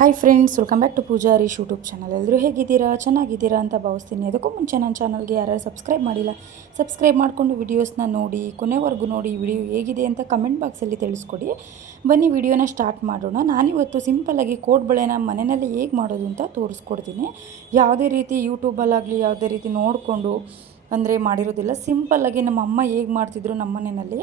Hi friends, welcome back to Poojarish YouTube channel. ಎಲ್ಲರೂ ಹೇಗಿದ್ದೀರಾ? ಚೆನ್ನಾಗಿದ್ದೀರಾ ಅಂತ ಭಾವಿಸ್ತೀನಿ. ಅದಕ್ಕೂ ಮುಂಚೆ ನನ್ನ ಚಾನಲ್ಗೆ ಯಾರು ಸಬ್ಸ್ಕ್ರೈಬ್ ಮಾಡಿಲ್ಲ, ಸಬ್ಸ್ಕ್ರೈಬ್ ಮಾಡಿಕೊಂಡು ವಿಡಿಯೋಸ್ನ ನೋಡಿ, ಕೊನೆವರೆಗೂ ನೋಡಿ. ವಿಡಿಯೋ ಹೇಗಿದೆ ಅಂತ ಕಮೆಂಟ್ ಬಾಕ್ಸಲ್ಲಿ ತಿಳಿಸ್ಕೊಡಿ. ಬನ್ನಿ ವಿಡಿಯೋನ ಸ್ಟಾರ್ಟ್ ಮಾಡೋಣ. ನಾನಿವತ್ತು ಸಿಂಪಲ್ಲಾಗಿ ಕೋಡ್ಬಳೆನ ಮನೆಯಲ್ಲಿ ಹೇಗೆ ಮಾಡೋದು ಅಂತ ತೋರಿಸ್ಕೊಡ್ತೀನಿ. ಯಾವುದೇ ರೀತಿ ಯೂಟ್ಯೂಬಲ್ಲಾಗಲಿ ಯಾವುದೇ ರೀತಿ ನೋಡಿಕೊಂಡು ಅಂದರೆ ಮಾಡಿರೋದಿಲ್ಲ. ಸಿಂಪಲ್ಲಾಗಿ ನಮ್ಮ ಅಮ್ಮ ಹೇಗೆ ಮಾಡ್ತಿದ್ರು ನಮ್ಮ ಮನೆಯಲ್ಲಿ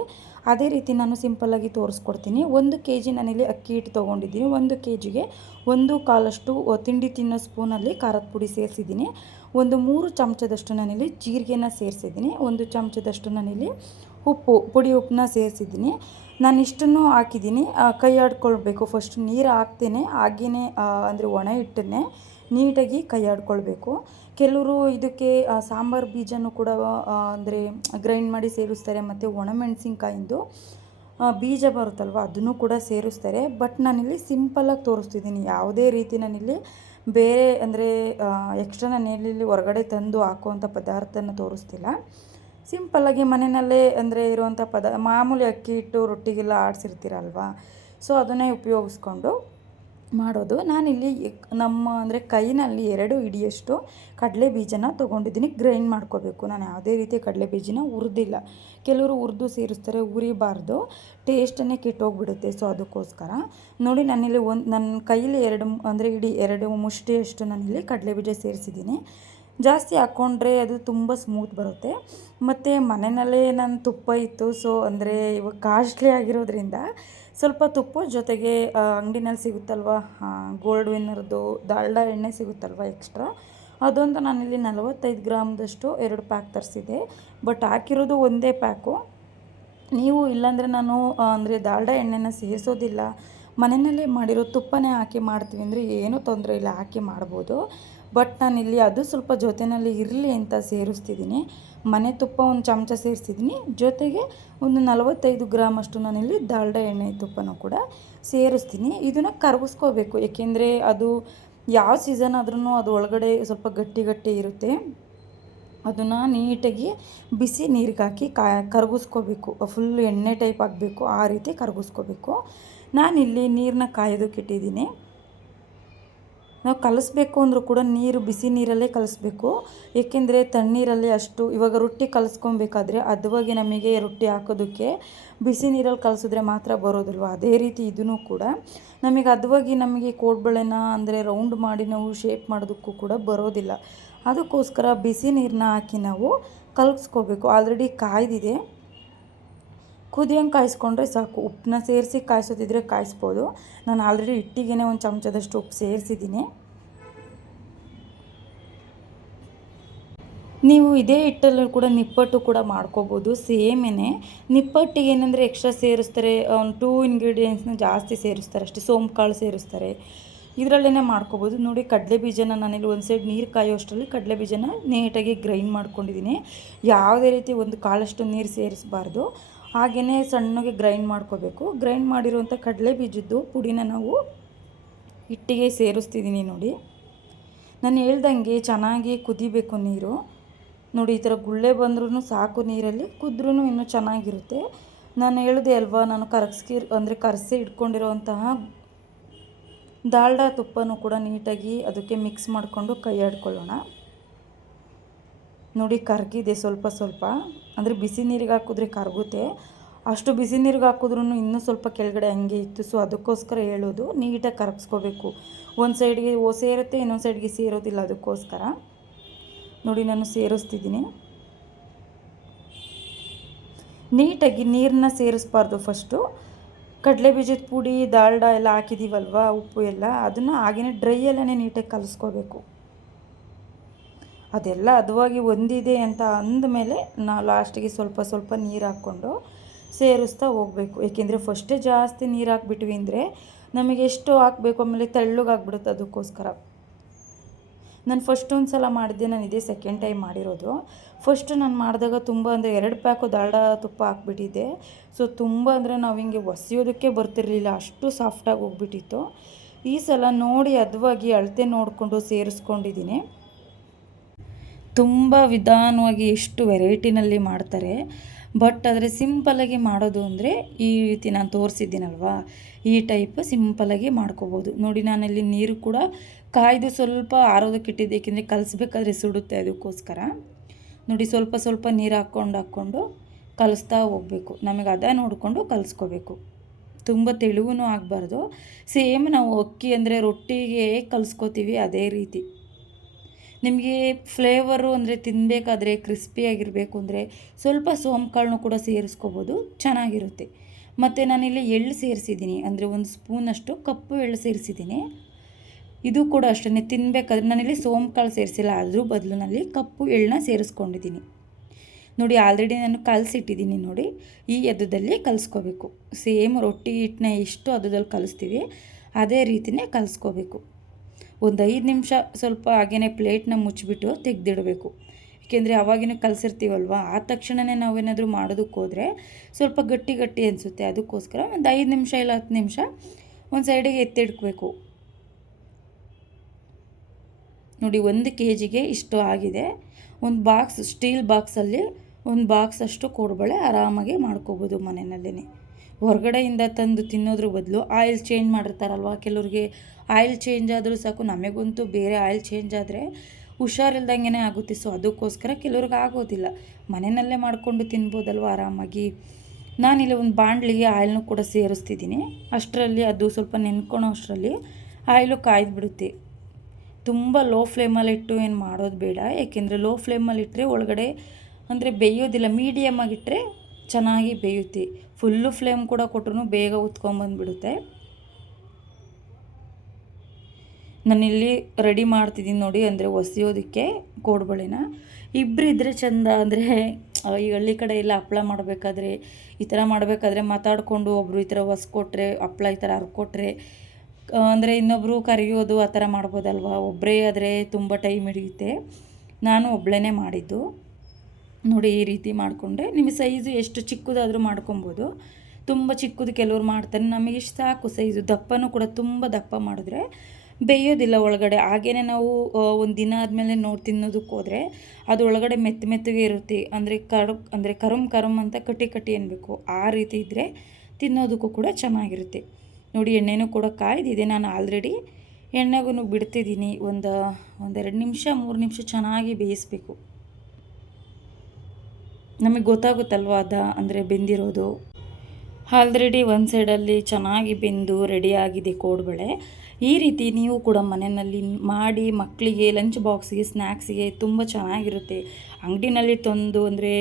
ಅದೇ ರೀತಿ ನಾನು ಸಿಂಪಲ್ಲಾಗಿ ತೋರಿಸ್ಕೊಡ್ತೀನಿ. 1 kg ನಾನಿಲ್ಲಿ ಅಕ್ಕಿ ಹಿಟ್ಟು ತೊಗೊಂಡಿದ್ದೀನಿ. 1 kgಗೆ 1/4 ತಿಂಡಿ ತಿನ್ನೋ ಸ್ಪೂನಲ್ಲಿ ಖಾರದ ಪುಡಿ ಸೇರಿಸಿದ್ದೀನಿ. 3 ಚಮಚದಷ್ಟು ನಾನಿಲ್ಲಿ ಜೀರಿಗೆನ ಸೇರಿಸಿದ್ದೀನಿ. 1 ಚಮಚದಷ್ಟು ನಾನಿಲ್ಲಿ ಪುಡಿ ಉಪ್ಪನ್ನ ಸೇರಿಸಿದ್ದೀನಿ. ನಾನು ಇಷ್ಟನ್ನು ಹಾಕಿದ್ದೀನಿ. ಕೈ ಆಡ್ಕೊಳ್ಬೇಕು. ಫಸ್ಟ್ ನೀರು ಹಾಕ್ತೇನೆ, ಹಾಗೇ ಅಂದರೆ ಒಣ ಹಿಟ್ಟನ್ನೇ ನೀಟಾಗಿ ಕೈ ಆಡ್ಕೊಳ್ಬೇಕು. ಕೆಲವರು ಇದಕ್ಕೆ ಸಾಂಬಾರು ಬೀಜನೂ ಕೂಡ ಅಂದರೆ ಗ್ರೈಂಡ್ ಮಾಡಿ ಸೇರಿಸ್ತಾರೆ, ಮತ್ತು ಒಣಮೆಣಸಿನ್ಕಾಯಿಂದು ಬೀಜ ಬರುತ್ತಲ್ವ ಅದನ್ನು ಕೂಡ ಸೇರಿಸ್ತಾರೆ. ಬಟ್ ನಾನಿಲ್ಲಿ ಸಿಂಪಲ್ಲಾಗಿ ತೋರಿಸ್ತಿದ್ದೀನಿ. ಯಾವುದೇ ರೀತಿ ನಾನಿಲ್ಲಿ ಬೇರೆ ಅಂದರೆ ಎಕ್ಸ್ಟ್ರಾ ನಾನಿಲ್ಲಿ ಹೊರಗಡೆ ತಂದು ಹಾಕುವಂಥ ಪದಾರ್ಥನ ತೋರಿಸ್ತಿಲ್ಲ. ಸಿಂಪಲ್ಲಾಗಿ ಮನೆಯಲ್ಲೇ ಅಂದರೆ ಇರುವಂಥ ಮಾಮೂಲಿ ಅಕ್ಕಿ ಹಿಟ್ಟು ರೊಟ್ಟಿಗೆಲ್ಲ ಆಡಿಸಿರ್ತೀರಲ್ವ, ಸೊ ಅದನ್ನೇ ಉಪಯೋಗಿಸ್ಕೊಂಡು ಮಾಡೋದು. ನಾನಿಲ್ಲಿ ನಮ್ಮ ಅಂದರೆ ಕೈನಲ್ಲಿ 2 ಹಿಡಿಯಷ್ಟು ಕಡಲೆ ಬೀಜನ ತೊಗೊಂಡಿದ್ದೀನಿ. ಗ್ರೈಂಡ್ ಮಾಡ್ಕೋಬೇಕು. ನಾನು ಯಾವುದೇ ರೀತಿ ಕಡಲೆ ಬೀಜನ ಹುರಿದಿಲ್ಲ. ಕೆಲವರು ಹುರಿದು ಸೇರಿಸ್ತಾರೆ, ಹುರಿಬಾರ್ದು, ಟೇಸ್ಟನ್ನೇ ಕೆಟ್ಟೋಗ್ಬಿಡುತ್ತೆ. ಸೊ ಅದಕ್ಕೋಸ್ಕರ ನೋಡಿ, ನಾನಿಲ್ಲಿ ನನ್ನ ಕೈಯಲ್ಲಿ 2 ಮುಷ್ಟಿಯಷ್ಟು ನಾನಿಲ್ಲಿ ಕಡಲೆ ಬೀಜ ಸೇರಿಸಿದ್ದೀನಿ. ಜಾಸ್ತಿ ಹಾಕ್ಕೊಂಡ್ರೆ ಅದು ತುಂಬ ಸ್ಮೂತ್ ಬರುತ್ತೆ. ಮತ್ತು ಮನೆಯಲ್ಲೇ ನನ್ನ ತುಪ್ಪ ಇತ್ತು. ಸೊ ಅಂದರೆ ಇವಾಗ ಕಾಸ್ಟ್ಲಿ ಆಗಿರೋದ್ರಿಂದ ಸ್ವಲ್ಪ ತುಪ್ಪ ಜೊತೆಗೆ ಅಂಗಡಿನಲ್ಲಿ ಸಿಗುತ್ತಲ್ವ, ಗೋಲ್ಡ್ ವಿನ್ನರ್ದು ಡಾಲ್ಡಾ ಎಣ್ಣೆ ಸಿಗುತ್ತಲ್ವ ಎಕ್ಸ್ಟ್ರಾ, ಅದೊಂದು ನಾನಿಲ್ಲಿ 45 ಗ್ರಾಮ್ದಷ್ಟು 2 ಪ್ಯಾಕ್ ತರಿಸಿದೆ. ಬಟ್ ಹಾಕಿರೋದು ಒಂದೇ ಪ್ಯಾಕು. ನೀವು ಇಲ್ಲಾಂದರೆ ನಾನು ಅಂದರೆ ಡಾಲ್ಡಾ ಎಣ್ಣೆನ ಸೇರಿಸೋದಿಲ್ಲ, ಮನೆಯಲ್ಲೇ ಮಾಡಿರೋ ತುಪ್ಪನೇ ಹಾಕಿ ಮಾಡ್ತೀವಿ ಅಂದರೆ ಏನೂ ತೊಂದರೆ ಇಲ್ಲ, ಹಾಕಿ ಮಾಡ್ಬೋದು. ಬಟ್ ನಾನಿಲ್ಲಿ ಅದು ಸ್ವಲ್ಪ ಜೊತೆಯಲ್ಲಿ ಇರಲಿ ಅಂತ ಸೇರಿಸ್ತಿದ್ದೀನಿ. ಮನೆ ತುಪ್ಪ 1 ಚಮಚ ಸೇರಿಸಿದ್ದೀನಿ. ಜೊತೆಗೆ ಒಂದು 45 ಗ್ರಾಮಷ್ಟು ನಾನಿಲ್ಲಿ ಡಾಲ್ಡಾ ಎಣ್ಣೆ ತುಪ್ಪನೂ ಕೂಡ ಸೇರಿಸ್ತೀನಿ. ಇದನ್ನು ಕರಗಿಸ್ಕೋಬೇಕು. ಏಕೆಂದರೆ ಅದು ಯಾವ ಸೀಸನ್ ಆದ್ರೂ ಅದು ಒಳಗಡೆ ಸ್ವಲ್ಪ ಗಟ್ಟಿ ಇರುತ್ತೆ. ಅದನ್ನು ನೀಟಾಗಿ ಬಿಸಿ ನೀರಿಗೆ ಹಾಕಿ ಕರಗಿಸ್ಕೋಬೇಕು. ಫುಲ್ ಎಣ್ಣೆ ಟೈಪ್ ಆಗಬೇಕು, ಆ ರೀತಿ ಕರಗಿಸ್ಕೋಬೇಕು. ನಾನಿಲ್ಲಿ ನೀರನ್ನ ಕಾಯೋದಕ್ಕೆ ಇಟ್ಟಿದ್ದೀನಿ. ನಾವು ಕಲಿಸ್ಬೇಕು ಅಂದರೂ ಕೂಡ ಬಿಸಿ ನೀರಲ್ಲೇ ಕಲಿಸ್ಬೇಕು. ಏಕೆಂದರೆ ತಣ್ಣೀರಲ್ಲಿ ಅಷ್ಟು ಇವಾಗ ರೊಟ್ಟಿ ಕಲಿಸ್ಕೊಬೇಕಾದ್ರೆ ಅದವಾಗಿ ನಮಗೆ ರೊಟ್ಟಿ ಹಾಕೋದಕ್ಕೆ ಬಿಸಿ ನೀರಲ್ಲಿ ಕಲಿಸಿದ್ರೆ ಮಾತ್ರ ಬರೋದಿಲ್ವ, ಅದೇ ರೀತಿ ಇದೂ ಕೂಡ ನಮಗೆ ಅದವಾಗಿ ನಮಗೆ ಕೋಡ್ಬಳೆನ ಅಂದರೆ ರೌಂಡ್ ಮಾಡಿ ನಾವು ಶೇಪ್ ಮಾಡೋದಕ್ಕೂ ಕೂಡ ಬರೋದಿಲ್ಲ. ಅದಕ್ಕೋಸ್ಕರ ಬಿಸಿ ನೀರನ್ನ ಹಾಕಿ ನಾವು ಕಲಿಸ್ಕೋಬೇಕು. ಆಲ್ರೆಡಿ ಕಾಯ್ದಿದೆ, ಕುದಿಯಂಗೆ ಕಾಯಿಸ್ಕೊಂಡ್ರೆ ಸಾಕು. ಉಪ್ಪನ್ನ ಸೇರಿಸಿ ಕಾಯಿಸೋದಿದ್ರೆ ಕಾಯಿಸ್ಬೋದು. ನಾನು ಆಲ್ರೆಡಿ ಹಿಟ್ಟಿಗೆ 1 ಚಮಚದಷ್ಟು ಉಪ್ಪು ಸೇರಿಸಿದ್ದೀನಿ. ನೀವು ಇದೇ ಹಿಟ್ಟಲ್ಲೂ ಕೂಡ ನಿಪ್ಪಟ್ಟು ಕೂಡ ಮಾಡ್ಕೋಬೋದು. ಸೇಮೇನೆ ನಿಪ್ಪಟ್ಟಿಗೆ ಏನಂದರೆ ಎಕ್ಸ್ಟ್ರಾ ಸೇರಿಸ್ತಾರೆ, 2 ಇಂಗ್ರೀಡಿಯೆಂಟ್ಸ್ನ ಜಾಸ್ತಿ ಸೇರಿಸ್ತಾರೆ ಅಷ್ಟೇ. ಸೋಂಪು ಕಾಳು ಸೇರಿಸ್ತಾರೆ, ಇದರಲ್ಲೇ ಮಾಡ್ಕೋಬೋದು. ನೋಡಿ, ಕಡಲೆ ಬೀಜನ ನಾನಿಲ್ಲಿ ಒಂದು ಸೈಡ್ ನೀರು ಕಾಯೋಷ್ಟರಲ್ಲಿ ಕಡಲೆ ಬೀಜನ ನೀಟಾಗಿ ಗ್ರೈಂಡ್ ಮಾಡ್ಕೊಂಡಿದ್ದೀನಿ. ಯಾವುದೇ ರೀತಿ ಒಂದು ಕಾಳಷ್ಟು ನೀರು ಸೇರಿಸಬಾರ್ದು, ಹಾಗೆಯೇ ಸಣ್ಣಗೆ ಗ್ರೈಂಡ್ ಮಾಡ್ಕೋಬೇಕು. ಗ್ರೈಂಡ್ ಮಾಡಿರುವಂಥ ಕಡಲೆ ಬೀಜದ್ದು ಪುಡಿನ ನಾವು ಹಿಟ್ಟಿಗೆ ಸೇರಿಸ್ತಿದ್ದೀನಿ. ನೋಡಿ, ನಾನು ಹೇಳ್ದಂಗೆ ಚೆನ್ನಾಗಿ ಕುದಿಬೇಕು ನೀರು. ನೋಡಿ, ಈ ಥರ ಗುಳ್ಳೆ ಬಂದ್ರೂ ಸಾಕು, ನೀರಲ್ಲಿ ಕುದ್ರೂ ಇನ್ನೂ ಚೆನ್ನಾಗಿರುತ್ತೆ. ನಾನು ಹೇಳಿದೆ ಅಲ್ವಾ, ನಾನು ಕರಗಿಸಿ ಇಟ್ಕೊಂಡಿರೋವಂತಹ ಡಾಲ್ಡಾ ತುಪ್ಪನೂ ಕೂಡ ನೀಟಾಗಿ ಅದಕ್ಕೆ ಮಿಕ್ಸ್ ಮಾಡಿಕೊಂಡು ಕೈ ಆಡ್ಕೊಳ್ಳೋಣ. ನೋಡಿ, ಕರಗಿದೆ ಸ್ವಲ್ಪ ಅಂದರೆ ಬಿಸಿ ನೀರಿಗೆ ಹಾಕಿದ್ರೆ ಕರಗುತ್ತೆ. ಅಷ್ಟು ಬಿಸಿ ನೀರಿಗೆ ಹಾಕಿದ್ರೂ ಇನ್ನೂ ಸ್ವಲ್ಪ ಕೆಳಗಡೆ ಹಂಗೆ ಇತ್ತು. ಸೊ ಅದಕ್ಕೋಸ್ಕರ ಹೇಳೋದು, ನೀಟಾಗಿ ಕರಗಿಸ್ಕೋಬೇಕು. ಒಂದು ಸೈಡ್ಗೆ ಸೇರುತ್ತೆ, ಇನ್ನೊಂದು ಸೈಡ್ಗೆ ಸೇರೋದಿಲ್ಲ. ಅದಕ್ಕೋಸ್ಕರ ನೋಡಿ, ನಾನು ಸೇರಿಸ್ತಿದ್ದೀನಿ. ನೀಟಾಗಿ ನೀರನ್ನ ಸೇರಿಸ್ಬಾರ್ದು. ಫಸ್ಟು ಕಡಲೆ ಬೀಜದ ಪುಡಿ ಡಾಲ್ಡಾ ಎಲ್ಲ ಹಾಕಿದ್ದೀವಲ್ವ, ಉಪ್ಪು ಎಲ್ಲ, ಅದನ್ನು ಹಾಗೆಯೇ ಡ್ರೈಯಲ್ಲೇ ನೀಟಾಗಿ ಕಲಿಸ್ಕೋಬೇಕು. ಅದೆಲ್ಲ ಹದವಾಗಿ ಹೊಂದಿದೆ ಅಂತ ಅಂದಮೇಲೆ ನಾವು ಲಾಸ್ಟಿಗೆ ಸ್ವಲ್ಪ ನೀರು ಹಾಕ್ಕೊಂಡು ಸೇರಿಸ್ತಾ ಹೋಗಬೇಕು. ಏಕೆಂದರೆ ಫಸ್ಟೇ ಜಾಸ್ತಿ ನೀರು ಹಾಕ್ಬಿಟ್ವಿ ಅಂದರೆ ನಮಗೆ ಎಷ್ಟು ಹಾಕಬೇಕು, ಆಮೇಲೆ ತೆಳ್ಳಗಾಗ್ಬಿಡುತ್ತೆ. ಅದಕ್ಕೋಸ್ಕರ ನಾನು ಫಸ್ಟ್ ಒಂದು ಸಲ ಮಾಡಿದ್ದೆ, ನಾನು ಇದೇ ಸೆಕೆಂಡ್ ಟೈಮ್ ಮಾಡಿರೋದು. ಫಸ್ಟ್ ನಾನು ಮಾಡಿದಾಗ ತುಂಬ ಅಂದರೆ 2 ಪ್ಯಾಕು ಡಾಲ್ಡಾ ತುಪ್ಪ ಹಾಕ್ಬಿಟ್ಟಿದ್ದೆ. ಸೊ ತುಂಬ ಅಂದರೆ ನಾವು ಹಿಂಗೆ ಒಸೆಯೋದಕ್ಕೆ ಬರ್ತಿರಲಿಲ್ಲ, ಅಷ್ಟು ಸಾಫ್ಟಾಗಿ ಹೋಗ್ಬಿಟ್ಟಿತ್ತು. ಈ ಸಲ ನೋಡಿ ಹದವಾಗಿ ಅಳತೆ ನೋಡಿಕೊಂಡು ಸೇರಿಸ್ಕೊಂಡಿದ್ದೀನಿ. ತುಂಬ ವಿಧಾನವಾಗಿ ಎಷ್ಟು ವೆರೈಟಿನಲ್ಲಿ ಮಾಡ್ತಾರೆ. ಬಟ್ ಆದರೆ ಸಿಂಪಲಾಗಿ ಮಾಡೋದು ಅಂದರೆ ಈ ರೀತಿ ನಾನು ತೋರಿಸಿದ್ದೀನಲ್ವಾ, ಈ ಟೈಪ್ ಸಿಂಪಲಾಗಿ ಮಾಡ್ಕೋಬೋದು. ನೋಡಿ ನಾನಲ್ಲಿ ನೀರು ಕೂಡ ಕಾಯ್ದು ಸ್ವಲ್ಪ ಆರೋದಕ್ಕೆ ಇಟ್ಟಿದ್ದೆ, ಏಕೆಂದರೆ ಕಲಿಸ್ಬೇಕಾದ್ರೆ ಸುಡುತ್ತೆ, ಅದಕ್ಕೋಸ್ಕರ. ನೋಡಿ ಸ್ವಲ್ಪ ಸ್ವಲ್ಪ ನೀರು ಹಾಕ್ಕೊಂಡು ಕಲಿಸ್ತಾ ಹೋಗಬೇಕು. ನಮಗೆ ಅದ ನೋಡಿಕೊಂಡು ಕಲಿಸ್ಕೋಬೇಕು. ತುಂಬ ತೆಳುವೂ ಆಗಬಾರ್ದು. ಸೇಮ್ ನಾವು ಅಕ್ಕಿ ಅಂದರೆ ರೊಟ್ಟಿಗೆ ಕಲಿಸ್ಕೋತೀವಿ ಅದೇ ರೀತಿ. ನಿಮಗೆ ಫ್ಲೇವರು ಅಂದರೆ ತಿನ್ನಬೇಕಾದ್ರೆ ಕ್ರಿಸ್ಪಿಯಾಗಿರಬೇಕು ಅಂದರೆ ಸ್ವಲ್ಪ ಸೋಂಕಾಳನ್ನು ಕೂಡ ಸೇರಿಸ್ಕೋಬೋದು, ಚೆನ್ನಾಗಿರುತ್ತೆ. ಮತ್ತು ನಾನಿಲ್ಲಿ ಎಳ್ಳು ಸೇರಿಸಿದ್ದೀನಿ, ಅಂದರೆ 1 ಸ್ಪೂನಷ್ಟು ಕಪ್ಪು ಎಳ್ಳು ಸೇರಿಸಿದ್ದೀನಿ. ಇದು ಕೂಡ ಅಷ್ಟೇ, ತಿನ್ನಬೇಕಾದ್ರೆ ನಾನಿಲ್ಲಿ ಸೋಂಕಾಳು ಸೇರಿಸಿಲ್ಲ, ಅದ್ರ ಬದಲು ನಲ್ಲಿ ಕಪ್ಪು ಎಳ್ಳನ್ನ ಸೇರಿಸ್ಕೊಂಡಿದ್ದೀನಿ. ನೋಡಿ ಆಲ್ರೆಡಿ ನಾನು ಕಲಸಿಟ್ಟಿದ್ದೀನಿ. ನೋಡಿ ಈ ಎದ್ದದಲ್ಲಿ ಕಲಿಸ್ಕೋಬೇಕು. ಸೇಮ್ ರೊಟ್ಟಿ ಹಿಟ್ಟನ್ನ ಎಷ್ಟು ಹದದಲ್ಲಿ ಕಲಿಸ್ತೀವಿ ಅದೇ ರೀತಿಯೇ ಕಲಿಸ್ಕೋಬೇಕು. ಒಂದು 5 ನಿಮಿಷ ಸ್ವಲ್ಪ ಹಾಗೇ ಪ್ಲೇಟ್ನ ಮುಚ್ಚಿಬಿಟ್ಟು ತೆಗೆದಿಡಬೇಕು. ಏಕೆಂದರೆ ಅವಾಗಿನ ಕಲಸಿರ್ತೀವಲ್ವ, ಆ ತಕ್ಷಣವೇ ನಾವೇನಾದರೂ ಮಾಡೋದಕ್ಕೆ ಹೋದರೆ ಸ್ವಲ್ಪ ಗಟ್ಟಿ ಗಟ್ಟಿ ಅನಿಸುತ್ತೆ. ಅದಕ್ಕೋಸ್ಕರ ಒಂದು 5 ನಿಮಿಷ ಇಲ್ಲ 10 ನಿಮಿಷ ಒಂದು ಸೈಡಿಗೆ ಎತ್ತಿಡ್ಬೇಕು. ನೋಡಿ 1 kgಗೆ ಇಷ್ಟು ಆಗಿದೆ. ಒಂದು ಬಾಕ್ಸ್, ಸ್ಟೀಲ್ ಬಾಕ್ಸಲ್ಲಿ 1 ಬಾಕ್ಸ್ ಅಷ್ಟು ಕೋಡುಬಳೆ ಆರಾಮಾಗಿ ಮಾಡ್ಕೋಬೋದು ಮನೆಯಲ್ಲೇ. ಹೊರಗಡೆಯಿಂದ ತಂದು ತಿನ್ನೋದ್ರ ಬದಲು ಆಯಿಲ್ ಚೇಂಜ್ ಮಾಡಿರ್ತಾರಲ್ವ, ಕೆಲವ್ರಿಗೆ ಆಯಿಲ್ ಚೇಂಜ್ ಆದರೂ ಸಾಕು. ನಮಗಂತೂ ಬೇರೆ ಆಯಿಲ್ ಚೇಂಜ್ ಆದರೆ ಹುಷಾರಿಲ್ದಂಗೆ ಆಗುತ್ತೆ. ಸೊ ಅದಕ್ಕೋಸ್ಕರ ಕೆಲವ್ರಿಗೆ ಆಗೋದಿಲ್ಲ, ಮನೆಯಲ್ಲೇ ಮಾಡಿಕೊಂಡು ತಿನ್ಬೋದಲ್ವ ಆರಾಮಾಗಿ. ನಾನಿಲ್ಲಿ ಒಂದು ಬಾಣಲಿಗೆ ಆಯಿಲ್ನೂ ಕೂಡ ಸೇರಿಸ್ತಿದ್ದೀನಿ. ಅಷ್ಟರಲ್ಲಿ ಅದು ಸ್ವಲ್ಪ ನೆನ್ಕೊಳ್ಳೋ ಅಷ್ಟರಲ್ಲಿ ಆಯಿಲು ಕಾಯ್ದುಬಿಡುತ್ತೆ. ತುಂಬ ಲೋ ಫ್ಲೇಮಲ್ಲಿಟ್ಟು ಏನು ಮಾಡೋದು ಬೇಡ, ಏಕೆಂದರೆ ಲೋ ಫ್ಲೇಮಲ್ಲಿಟ್ಟರೆ ಒಳಗಡೆ ಅಂದರೆ ಬೇಯೋದಿಲ್ಲ. ಮೀಡಿಯಮ್ ಆಗಿಟ್ಟರೆ ಚೆನ್ನಾಗಿ ಬೇಯುತ್ತೆ. ಫುಲ್ಲು ಫ್ಲೇಮ್ ಕೂಡ ಕೊಟ್ಟರು ಬೇಗ ಉತ್ಕೊಂಬಂದುಬಿಡುತ್ತೆ. ನಾನಿಲ್ಲಿ ರೆಡಿ ಮಾಡ್ತಿದ್ದೀನಿ ನೋಡಿ, ಅಂದರೆ ಒಸೆಯೋದಕ್ಕೆ ಕೋಡುಬಳೆನ. ಇಬ್ಬರು ಇದ್ದರೆ ಚೆಂದ. ಅಂದರೆ ಈ ಹಳ್ಳಿ ಕಡೆ ಎಲ್ಲ ಹಪ್ಪಳ ಮಾಡಬೇಕಾದ್ರೆ ಈ ಥರ ಮಾಡಬೇಕಾದ್ರೆ ಮಾತಾಡಿಕೊಂಡು ಒಬ್ಬರು ಈ ಥರ ಒಸ್ಕೊಟ್ರೆ, ಹಪ್ಪಳ ಈ ಥರ ಹರ್ಕೊಟ್ರೆ, ಅಂದರೆ ಇನ್ನೊಬ್ಬರು ಕರಿಯೋದು ಆ ಥರ ಮಾಡ್ಬೋದಲ್ವ. ಒಬ್ಬರೇ ಆದರೆ ತುಂಬ ಟೈಮ್ ಹಿಡಿಯುತ್ತೆ. ನಾನು ಒಬ್ಬಳೇ ಮಾಡಿದ್ದು. ನೋಡಿ ಈ ರೀತಿ ಮಾಡಿಕೊಂಡ್ರೆ ನಿಮಗೆ ಸೈಜು ಎಷ್ಟು ಚಿಕ್ಕದಾದರೂ ಮಾಡ್ಕೊಬೋದು. ತುಂಬ ಚಿಕ್ಕದು ಕೆಲವ್ರು ಮಾಡ್ತಾರೆ, ನಮಗೆ ಇಷ್ಟು ಸಾಕು ಸೈಜು. ದಪ್ಪನೂ ಕೂಡ ತುಂಬ ದಪ್ಪ ಮಾಡಿದ್ರೆ ಬೇಯೋದಿಲ್ಲ ಒಳಗಡೆ. ಹಾಗೇ ನಾವು ಒಂದು ದಿನ ಆದಮೇಲೆ ನೋಡಿ ತಿನ್ನೋದಕ್ಕೆ ಹೋದರೆ ಅದು ಒಳಗಡೆ ಮೆತ್ತಗೆ ಇರುತ್ತೆ. ಅಂದರೆ ಕರಮ್ ಅಂತ ಕಟ್ಟಿ ಅನ್ನಬೇಕು. ಆ ರೀತಿ ಇದ್ದರೆ ತಿನ್ನೋದಕ್ಕೂ ಕೂಡ ಚೆನ್ನಾಗಿರುತ್ತೆ. ನೋಡಿ ಎಣ್ಣೆನೂ ಕೂಡ ಕಾಯ್ದಿದೆ. ನಾನು ಆಲ್ರೆಡಿ ಎಣ್ಣೆಗೂ ಬಿಡ್ತಿದ್ದೀನಿ. ಒಂದು 2 ನಿಮಿಷ 3 ನಿಮಿಷ ಚೆನ್ನಾಗಿ ಬೇಯಿಸಬೇಕು. ನಮಗೆ ಗೊತ್ತಾಗುತ್ತಲ್ವ ಅಂದರೆ ಬೆಂದಿರೋದು. ಆಲ್ರೆಡಿ ಒಂದು ಸೈಡಲ್ಲಿ ಚೆನ್ನಾಗಿ ಬೆಂದು ರೆಡಿಯಾಗಿದೆ ಕೋಡುಬಳೆ. ಈ ರೀತಿ ನೀವು ಕೂಡ ಮನೆಯಲ್ಲಿ ಮಾಡಿ ಮಕ್ಕಳಿಗೆ ಲಂಚ್ ಬಾಕ್ಸಿಗೆ, ಸ್ನ್ಯಾಕ್ಸಿಗೆ ತುಂಬ ಚೆನ್ನಾಗಿರುತ್ತೆ. ಅಂಗಡಿನಲ್ಲಿ ತಂದು ಅಂದರೆ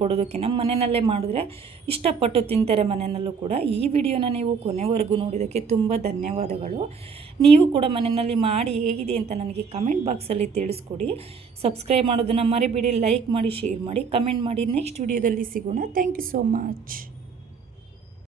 ಕೊಡೋದಕ್ಕಿಂತ ಮನೆಯಲ್ಲೇ ಮಾಡಿದ್ರೆ ಇಷ್ಟಪಟ್ಟು ತಿಂತಾರೆ ಮನೆಯಲ್ಲೂ ಕೂಡ. ಈ ವಿಡಿಯೋನ ನೀವು ಕೊನೆವರೆಗೂ ನೋಡಿದ್ದಕ್ಕೆ ತುಂಬ ಧನ್ಯವಾದಗಳು. ನೀವು ಕೂಡ ಮನೆಯಲ್ಲಿ ಮಾಡಿ ಹೇಗಿದೆ ಅಂತ ನನಗೆ ಕಮೆಂಟ್ ಬಾಕ್ಸಲ್ಲಿ ತಿಳಿಸ್ಕೊಡಿ. ಸಬ್ಸ್ಕ್ರೈಬ್ ಮಾಡೋದನ್ನು ಮರಿಬೇಡಿ. ಲೈಕ್ ಮಾಡಿ, ಶೇರ್ ಮಾಡಿ, ಕಮೆಂಟ್ ಮಾಡಿ. ನೆಕ್ಸ್ಟ್ ವಿಡಿಯೋದಲ್ಲಿ ಸಿಗೋಣ. Thank you so much.